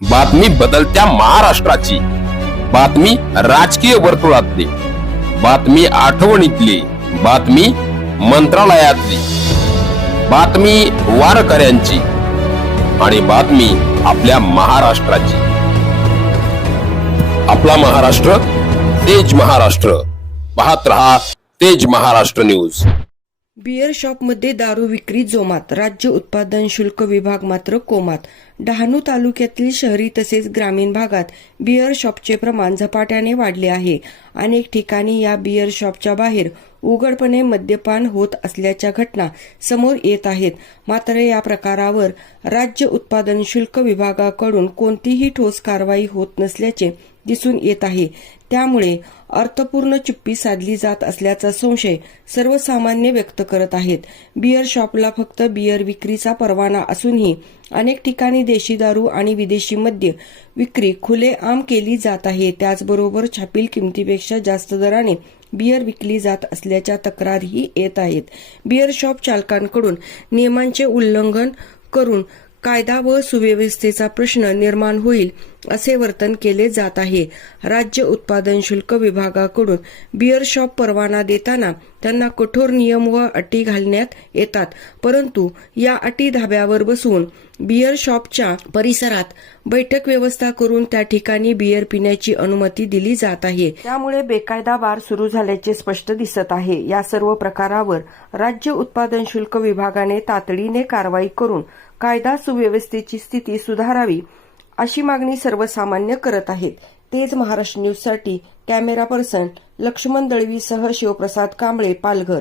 बातमी बदलत्या महाराष्ट्राची. बातमी राजकीय वर्तुळातली. बातमी आठवणीतली. बातमी मंत्रालयातली. बातमी वारकऱ्यांची. आणि बातमी आपल्या महाराष्ट्राची. आपला महाराष्ट्र तेज महाराष्ट्र. पाहत रहा तेज महाराष्ट्र न्यूज. बियर शॉपमध्ये दारू विक्री जोमात. राज्य उत्पादन शुल्क विभाग मात्र कोमात. डहाणू तालुक्यातील शहरी तसेच ग्रामीण भागात बियर शॉपचे प्रमाण झपाट्याने वाढले आहे. अनेक ठिकाणी या बिअर शॉपच्या बाहेर उघडपणे मद्यपान होत असल्याच्या घटना समोर येत आहेत. मात्र या प्रकारावर राज्य उत्पादन शुल्क विभागाकडून कोणतीही ठोस कारवाई होत नसल्याचे दिसून येत आहे. त्यामुळे अर्थपूर्ण चुप्पी साधली जात असल्याचा संशय सर्वसामान्य व्यक्त करत आहेत. बियर शॉपला फक्त बियर विक्रीचा परवाना असूनही अनेक ठिकाणी देशी दारू आणि विदेशी मद्य विक्री खुलेआम केली जात आहे. त्याचबरोबर छापील किमतीपेक्षा जास्त दराने बियर विकली जात असल्याच्या तक्रारही येत आहेत. बियर शॉप चालकांकडून नियमांचे उल्लंघन करून कायदा व सुव्यवस्थेचा प्रश्न निर्माण होईल. असे वर्तन केले जात आहे. राज्य उत्पादन शुल्क विभागाकडून बिअर शॉप परवाना देताना त्यांना कठोर नियम व अटी घालण्यात येतात. परंतु या अटी धाब्यावर बसून बियर शॉपच्या परिसरात बैठक व्यवस्था करून त्या ठिकाणी बियर पिण्याची अनुमती दिली जात आहे. त्यामुळे बेकायदा बार सुरू झाल्याचे स्पष्ट दिसत आहे. या सर्व प्रकारावर राज्य उत्पादन शुल्क विभागाने तातडीने कारवाई करून कायदा सुव्यवस्थेची स्थिती सुधारावी अशी मागणी सर्वसामान्य करत आहेत. तेच महाराष्ट्र न्यूजसाठी कॅमेरा पर्सन लक्ष्मण दळवीसह शिवप्रसाद कांबळे पालघर.